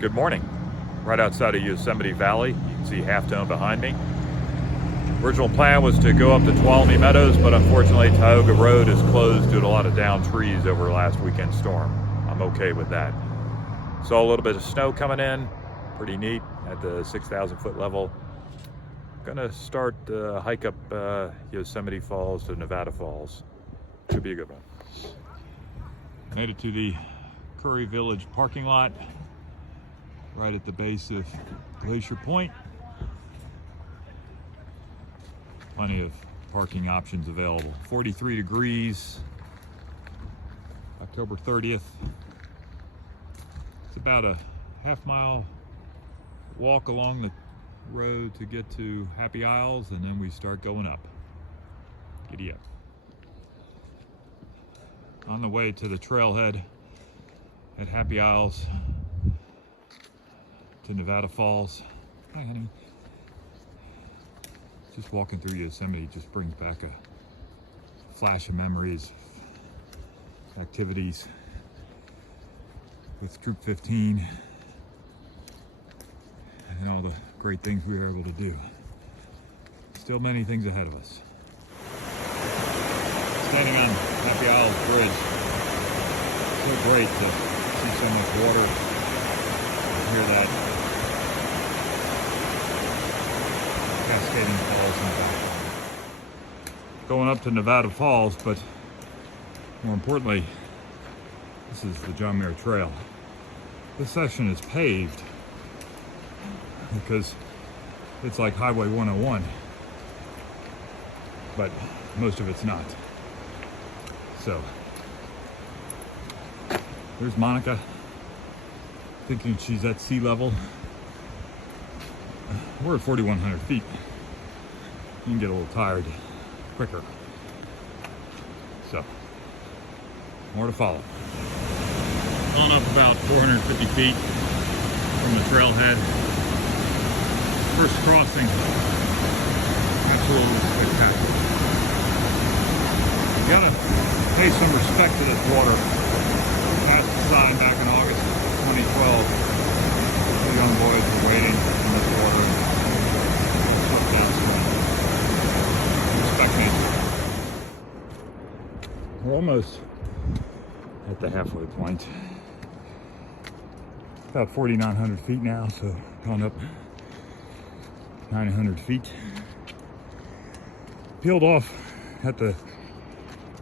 Good morning. Right outside of Yosemite Valley, you can see Half Dome behind me. Original plan was to go up to Tuolumne Meadows, but unfortunately Tioga Road is closed due to a lot of downed trees over last weekend's storm. I'm okay with that. Saw a little bit of snow coming in, pretty neat at the 6,000 foot level. Gonna start the hike up Yosemite Falls to Nevada Falls. Should be a good one. Made it to the Curry Village parking lot, right at the base of Glacier Point. Plenty of parking options available. 43 degrees, October 30th. It's about a half-mile walk along the road to get to Happy Isles, and then we start going up. Giddy up. On the way to the trailhead at Happy Isles to Nevada Falls. Hi, honey. Just walking through Yosemite just brings back a flash of memories, activities with Troop 15, and all the great things we were able to do. Still many things ahead of us. Standing on Happy Isles Bridge. So great to see so much water, hear that cascading falls in the background. Going up to Nevada Falls, but more importantly, this is the John Muir Trail. This section is paved because it's like Highway 101, but most of it's not. So, there's Monica, thinking she's at sea level. We're at 4,100 feet. You can get a little tired quicker. So, more to follow. On up about 450 feet from the trailhead. First crossing, absolutely spectacular. You gotta pay some respect to this water. Passed the sign back in August 2012. Two young boys were waiting in this water and slipped downstream. Respect nature. We're almost at the halfway point. About 4,900 feet now, so gone up 900 feet. Peeled off at the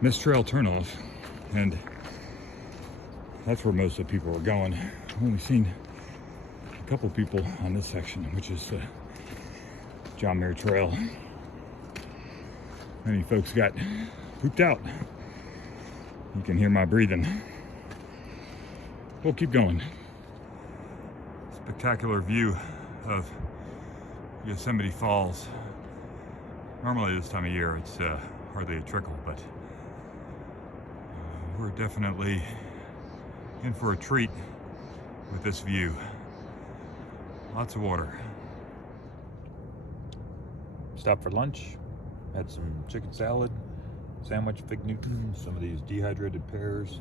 Mist Trail turnoff, and that's where most of the people are going. I've only seen a couple people on this section, which is John Muir Trail. Many folks got pooped out. You can hear my breathing. We'll keep going. Spectacular view of Yosemite Falls. Normally this time of year it's hardly a trickle, but we're definitely in for a treat with this view. Lots of water. Stopped for lunch, had some chicken salad, sandwich, fig Newtons, some of these dehydrated pears.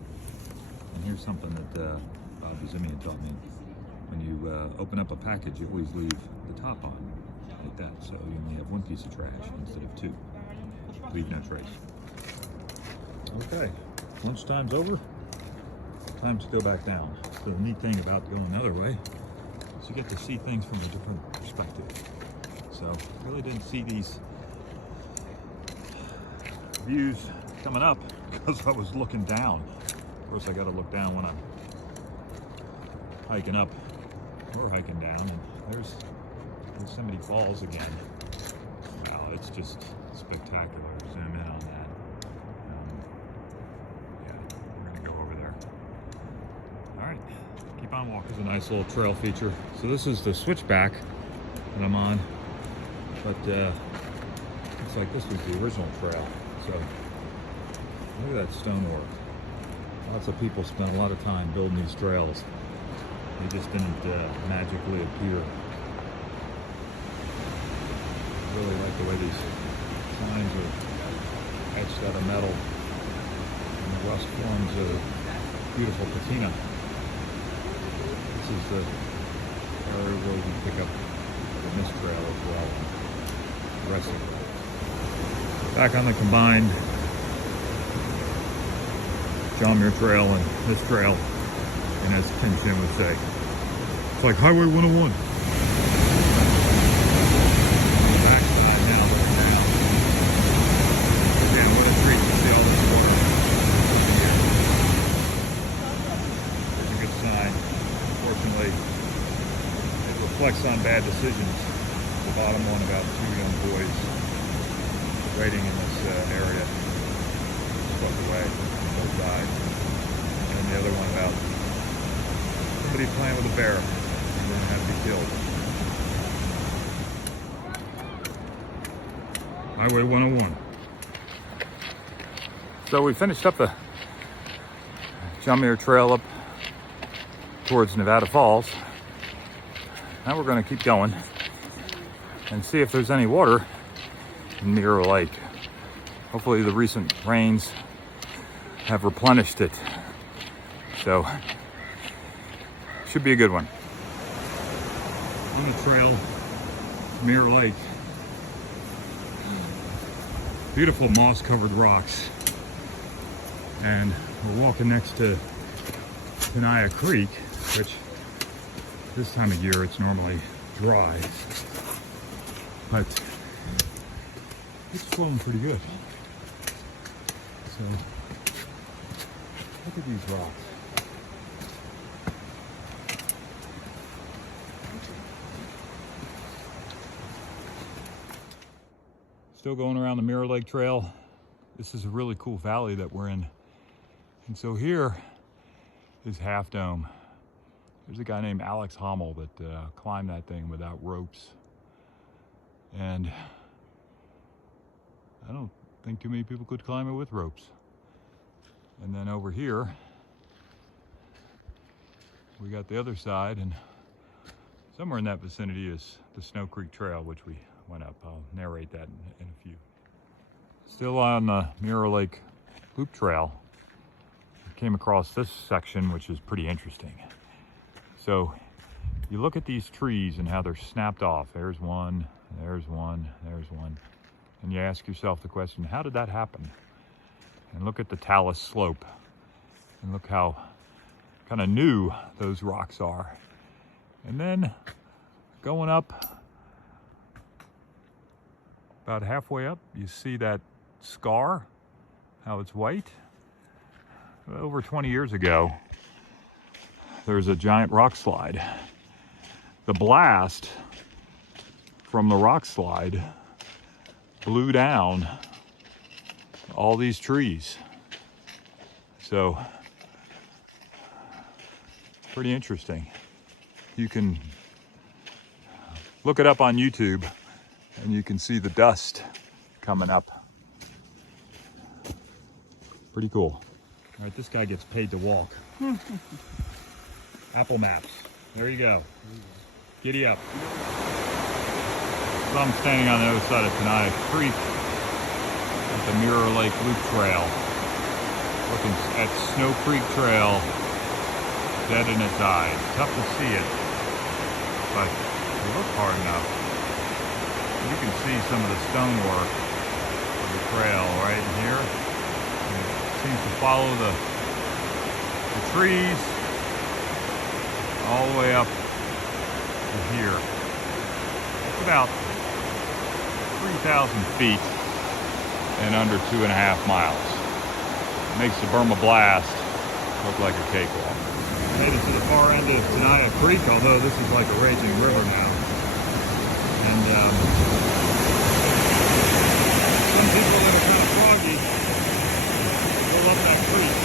And here's something that Bob Zimian taught me. When you open up a package, you always leave the top on, like that. So you only have one piece of trash instead of two. Leave no trace. Okay, lunchtime's over. Time to go back down. So the neat thing about going the other way is you get to see things from a different perspective. So really didn't see these views coming up because I was looking down. Of course, I got to look down when I'm hiking up or hiking down, and there's Yosemite Falls again. Wow, it's just spectacular. Zoom in on that. Yeah, we're gonna go over there. All right, keep on walking. There's a nice little trail feature. So this is the switchback that I'm on, but looks like this was the original trail. So look at that stonework. Lots of people spent a lot of time building these trails. They just didn't magically appear. I really like the way these signs are etched out of metal, and the rust forms a beautiful patina. This is the Or will we pick up the mist trail as well? The rest of it. Back on the combined John Muir Trail and this trail, and as Tim Chin would say, it's like Highway 101. Backside now, looking down. Again, what a treat to see all this water here. There's a good sign. Unfortunately, it reflects on bad decisions. The bottom one about 2 young boys waiting in this area, swept away, both died. And the other one about somebody playing with a bear and then had to be killed. Highway 101. So we finished up the John Muir Trail up towards Nevada Falls. Now we're going to keep going and see if there's any water in Mirror Lake. Hopefully the recent rains have replenished it. So, should be a good one. On the trail, Mirror Lake. Beautiful moss-covered rocks. And we're walking next to Tenaya Creek, which this time of year it's normally dry. But it's flowing pretty good. So, look at these rocks. Still going around the Mirror Lake Trail. This is a really cool valley that we're in. And so here is Half Dome. There's a guy named Alex Hommel that climbed that thing without ropes. And I don't think too many people could climb it with ropes. And then over here, we got the other side, and somewhere in that vicinity is the Snow Creek Trail, which we went up. I'll narrate that in a few. Still on the Mirror Lake Loop Trail, I came across this section, which is pretty interesting. So you look at these trees and how they're snapped off. There's one, there's one, there's one. And you ask yourself the question, how did that happen? And look at the talus slope. And look how kind of new those rocks are. And then going up, about halfway up, you see that scar, how it's white. Over 20 years ago, there's a giant rock slide. The blast from the rock slide blew down all these trees. So, pretty interesting. You can look it up on YouTube and you can see the dust coming up. Pretty cool. All right, this guy gets paid to walk. Apple Maps. There you go. Giddy up. So I'm standing on the other side of Tenaya Creek at the Mirror Lake Loop Trail. Looking at Snow Creek Trail, dead in its eyes. Tough to see it, but if you look hard enough, you can see some of the stonework of the trail right in here. And it seems to follow the trees all the way up to here. It's about 3,000 feet and under 2.5 miles. It makes the Burma Blast look like a cakewalk. Made it to the far end of Tenaya Creek, although this is like a raging river now. And some people that are kind of froggy go up that creek.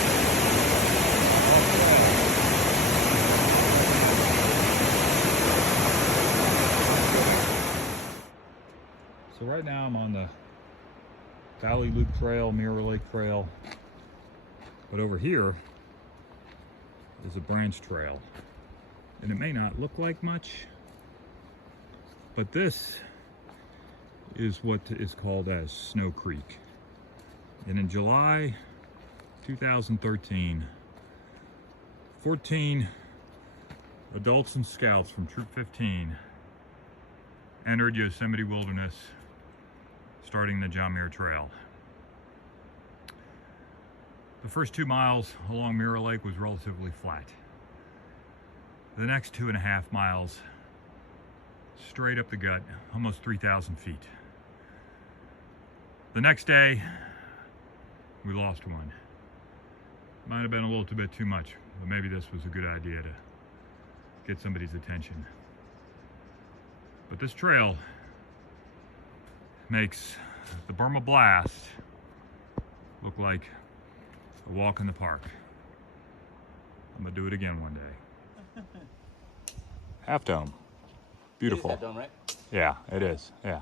So right now I'm on the Valley Loop Trail, Mirror Lake Trail, but over here is a branch trail, and it may not look like much, but this is what is called as Snow Creek. And in July 2013, 14 Adults and scouts from Troop 15 entered Yosemite Wilderness, starting the John Muir Trail. The first 2 miles along Mirror Lake was relatively flat. The next 2.5 miles, straight up the gut, almost 3,000 feet. The next day, we lost one. Might have been a little bit too much, but maybe this was a good idea to get somebody's attention. But this trail makes the Burma Blast look like a walk in the park. I'm gonna do it again one day. Half Dome, beautiful. It is Half Dome, right? Yeah, it is, yeah.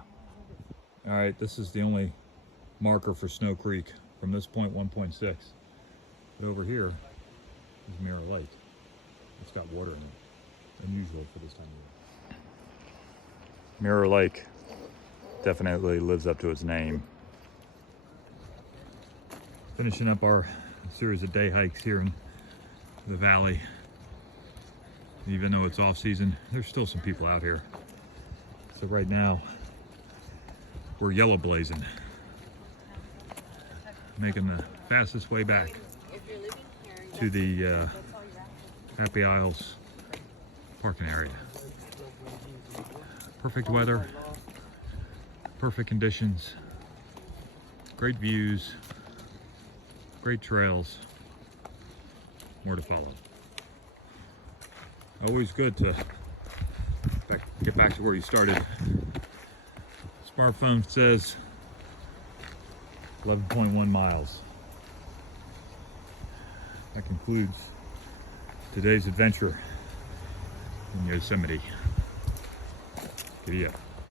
All right, this is the only marker for Snow Creek. From this point, 1.6. But over here is Mirror Lake. It's got water in it, unusual for this time of year. Mirror Lake definitely lives up to its name. Finishing up our series of day hikes here in the valley. Even though it's off season, there's still some people out here. So right now, we're yellow blazing, making the fastest way back to the Happy Isles parking area. Perfect weather, perfect conditions, great views, great trails, more to follow. Always good to get back to where you started. Smartphone says 11.1 miles. That concludes today's adventure in Yosemite. Giddy up.